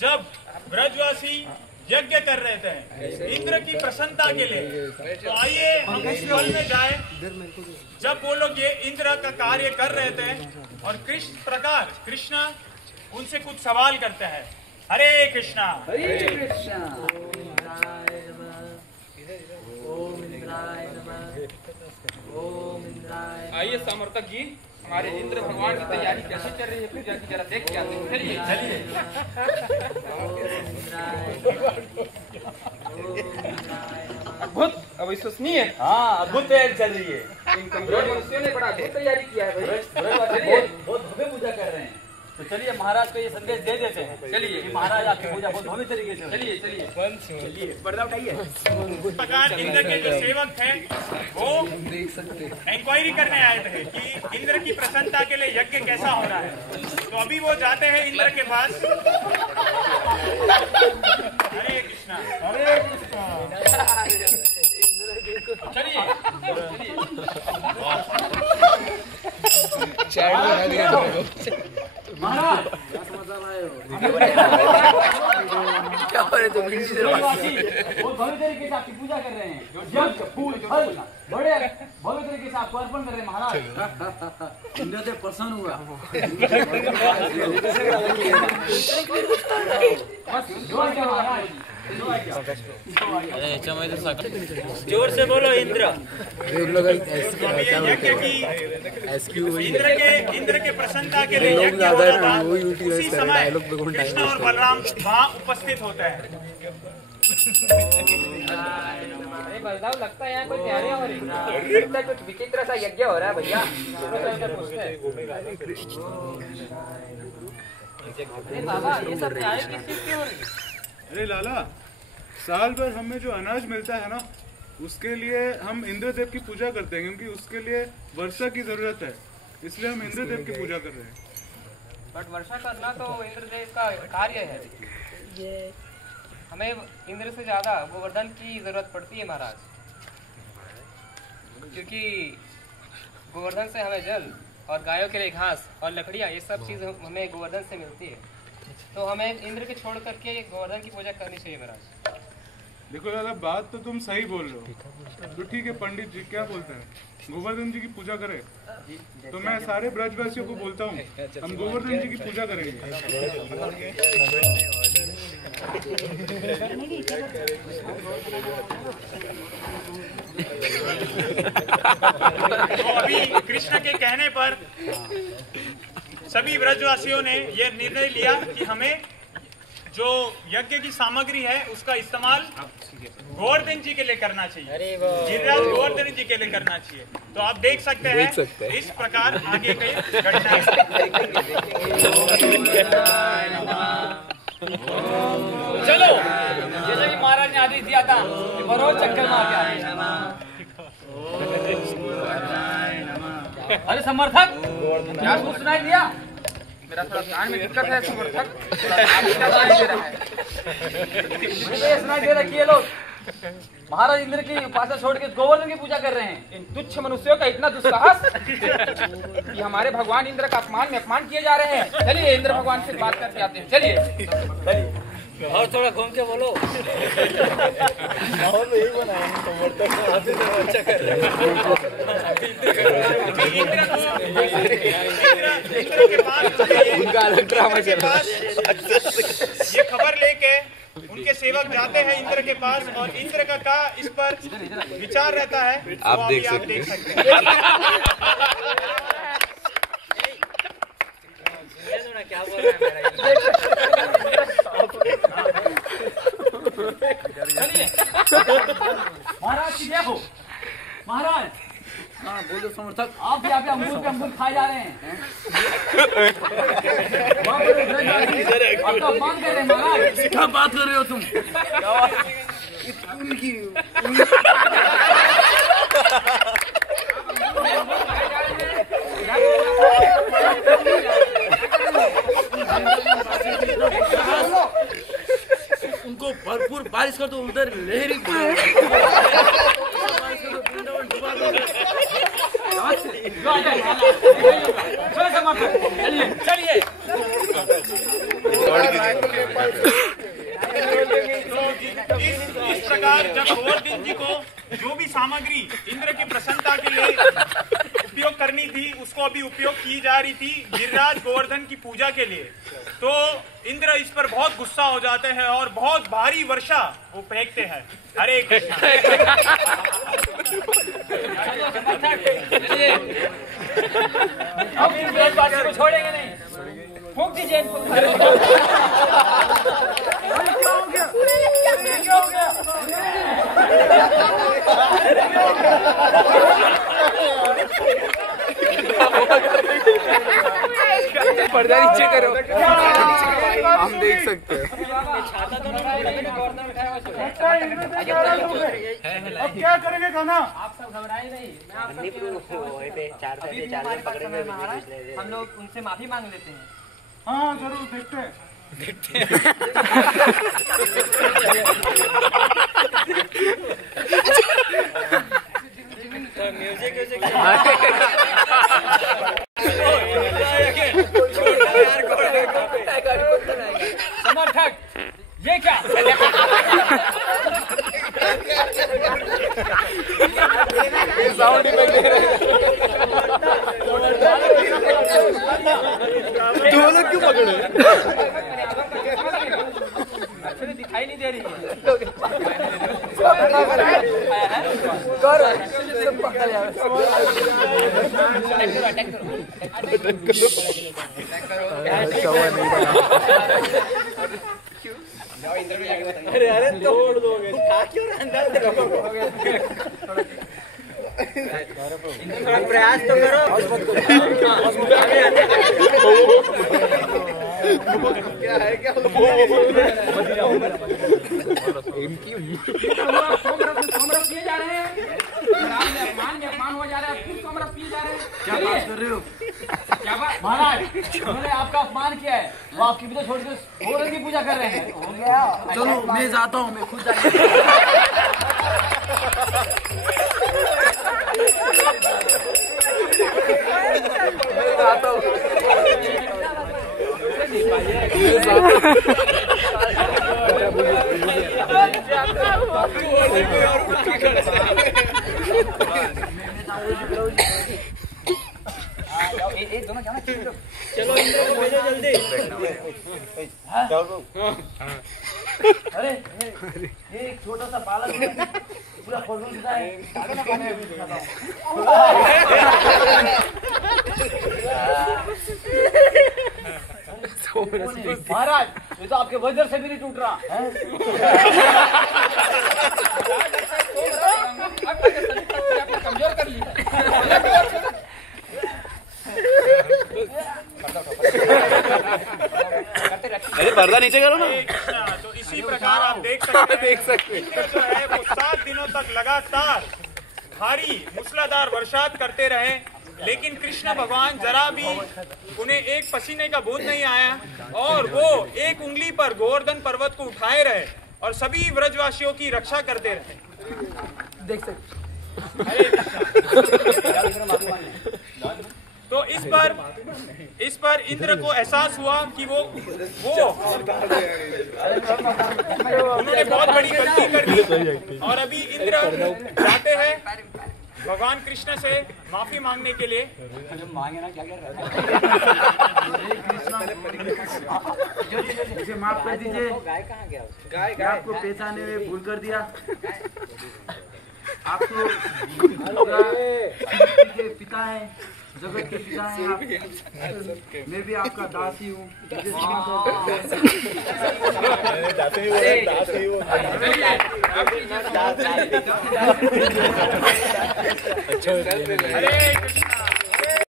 जब ब्रजवासी यज्ञ कर रहे थे इंद्र की प्रसन्नता के लिए, तो आइए हम उस पल में जाए जब वो लोग ये इंद्र का कार्य कर रहे थे और किस प्रकार कृष्ण उनसे कुछ सवाल करते हैं। हरे कृष्णा हरे कृष्णा। आइए समर्थक जी, हमारे इंद्र भगवान की तैयारी कैसे चल रही है पूजा की, जरा देख के आते हैं। चलिए अद्भुत, अविश्वसनीय। हाँ, अद्भुत तैयारी चल रही है। इन कमजोर मनुष्यों ने बड़ा अद्भुत तैयारी किया है भाई। बहुत भव्य पूजा कर रहे हैं। तो चलिए महाराज को ये संदेश दे देते हैं। चलिए कि महाराज आपकी पूजा बहुत भव्य तरीके से। चलिए चलिए पर्दा उठाइए। इस प्रकार इंद्र के जो सेवक थे वो इंक्वायरी करने आए थे कि इंद्र की प्रसन्नता के लिए यज्ञ कैसा हो रहा है। तो अभी वो जाते हैं इंद्र के पास। हरे कृष्णा हरे कृष्णा। चलिए महाराज क्या हो रहा है? तो बहुत भव्य तरीके से आपकी पूजा कर रहे हैं। यज्ञ फूल फल बड़े भव्य तरीके से आपको अर्पण कर रहे हैं महाराज। इंद्र से प्रसन्न हुआ। जोर से महाराज, जोर से बोलो इंद्र। इंद्र के प्रसन्नता के लिए यज्ञ हो रहा था। उसी समय कृष्ण और बलराम वहाँ उपस्थित होते हैं। बलदाव लगता है यहाँ कोई तैयारी हो रही है। लगता है कुछ विचित्र सा यज्ञ हो रहा है भैया। बाबा ये सब तैयारी किस चीज की हो रही है? अरे लाला, साल भर हमें जो अनाज मिलता है ना, उसके लिए हम इंद्रदेव की पूजा करते हैं, क्योंकि उसके लिए वर्षा की जरूरत है। इसलिए हम इंद्रदेव की पूजा कर रहे हैं। बट वर्षा करना तो इंद्रदेव का कार्य है। हमें इंद्र से ज्यादा गोवर्धन की जरूरत पड़ती है महाराज, क्योंकि गोवर्धन से हमें जल और गायों के लिए घास और लकड़ियाँ, ये सब चीज हमें गोवर्धन से मिलती है। तो हमें इंद्र के छोड़ करके गोवर्धन की पूजा करनी चाहिए महाराज। देखो लाला, बात तो तुम सही बोल रहे हो। तो ठीक है पंडित जी, क्या बोलते हैं, गोवर्धन जी की पूजा करें? तो मैं सारे ब्रजवासियों को बोलता हूँ, हम गोवर्धन जी की पूजा करेंगे। तो अभी कृष्ण के कहने पर सभी ब्रजवासियों ने यह निर्णय लिया कि हमें जो यज्ञ की सामग्री है उसका इस्तेमाल गोवर्धन जी के लिए करना चाहिए, गिरिराज गोवर्धन जी के लिए करना चाहिए। तो आप देख सकते हैं इस प्रकार आगे कई घटनाएं। चलो, जैसा कि महाराज ने आदेश दिया था, बरोज चक्कर मार के आए। अरे समर्थक, क्या कुछ सुनाई दिया? मेरा थोड़ा कान में दिक्कत है समर्थक। मुझे सुनाई दे रहा कि ये लोग महाराज इंद्र की उपासना छोड़ के गोवर्धन की पूजा कर रहे हैं। इन तुच्छ मनुष्यों का इतना दुस्साहस कि हमारे भगवान इंद्र का अपमान में अपमान किए जा रहे हैं। चलिए इंद्र भगवान से बात करके आते हैं। चलिए और थोड़ा घूम के बोलो। उनका अलग ड्रामा चल रहा है। ये खबर लेके उनके सेवक जाते हैं इंद्र के पास और इंद्र का इस पर विचार रहता है। आप देख सकते हैं। क्या बोल रहा है महाराज की देखो महाराज। हाँ बोलो समर्थक, आप यहाँ पे अंगूर खाए जा रहे हैं। आपका अपमान कर रहे हैं महाराज। क्या बात कर रहे हो तुम? उनको भरपूर बारिश कर दो, उधर लहरी चलिए इस प्रकार जब गोवर्धन जी को जो भी सामग्री इंद्र की प्रसन्नता के लिए उपयोग करनी थी उसको अभी उपयोग की जा रही थी गिरिराज गोवर्धन की पूजा के लिए, तो इंद्र इस पर बहुत गुस्सा हो जाते हैं और बहुत भारी वर्षा वो फेंकते हैं। हरे कृष्ण। अब ब्रजवासियों को छोड़ेंगे नहीं, फूंक दीजिए इनको। पर्दा नीचे करो, हम देख सकते हैं। अब क्या करेंगे खाना? आप सब घबराए नहीं, हम लोग उनसे माफी मांग लेते हैं। हाँ जरूर देखते हैं। समर्थक ये क्या? साउंड इफेक्ट दे रहे हैं। दोनों क्यों पकड़े? दिखाई नहीं दे रही है। अरे तोड़ दोगे, खा क्यों रहा अंदर? प्रयास तो करो। क्या है क्या? सोमरस पिए जा रहे हैं, अपमान हो जा रहा है, फिर सोमरस पिए जा रहे हैं। क्या बात कर रहे हो? क्या बात महाराज, उन्होंने आपका अपमान किया है, वो आपकी पूजा छोड़ के गोवर्धन की पूजा कर रहे हैं। हो गया, चलो मैं जाता हूँ, मैं खुद जाता हूँ। चलो इंद्र को भेजो जल्दी। अरे ये एक छोटा सा बालक है, पूरा खोलूं सीधा है। महाराज ये तो आपके वज्र से भी नहीं टूट रहा है। कमजोर कर लिया। अरे पर्दा नीचे करो ना। तो इसी प्रकार आप देख सकते हैं, देख सकते हैं। इंद्र जो है वो 7 दिनों तक लगातार भारी मूसलाधार वर्षात करते रहे, लेकिन कृष्ण भगवान जरा भी उन्हें एक पसीने का बोध नहीं आया और वो एक उंगली पर गोवर्धन पर्वत को उठाए रहे और सभी व्रजवासियों की रक्षा करते रहे। देख सकते। तो इस पर इंद्र को एहसास हुआ कि वो उन्होंने बहुत बड़ी गलती कर दी और अभी इंद्र जाते हैं भगवान कृष्ण से माफी मांगने के लिए। मांगे ना, क्या मुझे माफ कर दीजिए, गाय कहाँ गया? मैं आपको पहचाने में भूल कर दिया। आप तो के पिता हैं, जगत के पिता हैं आप। मैं भी आपका दासी हूँ। हरे कृष्ण।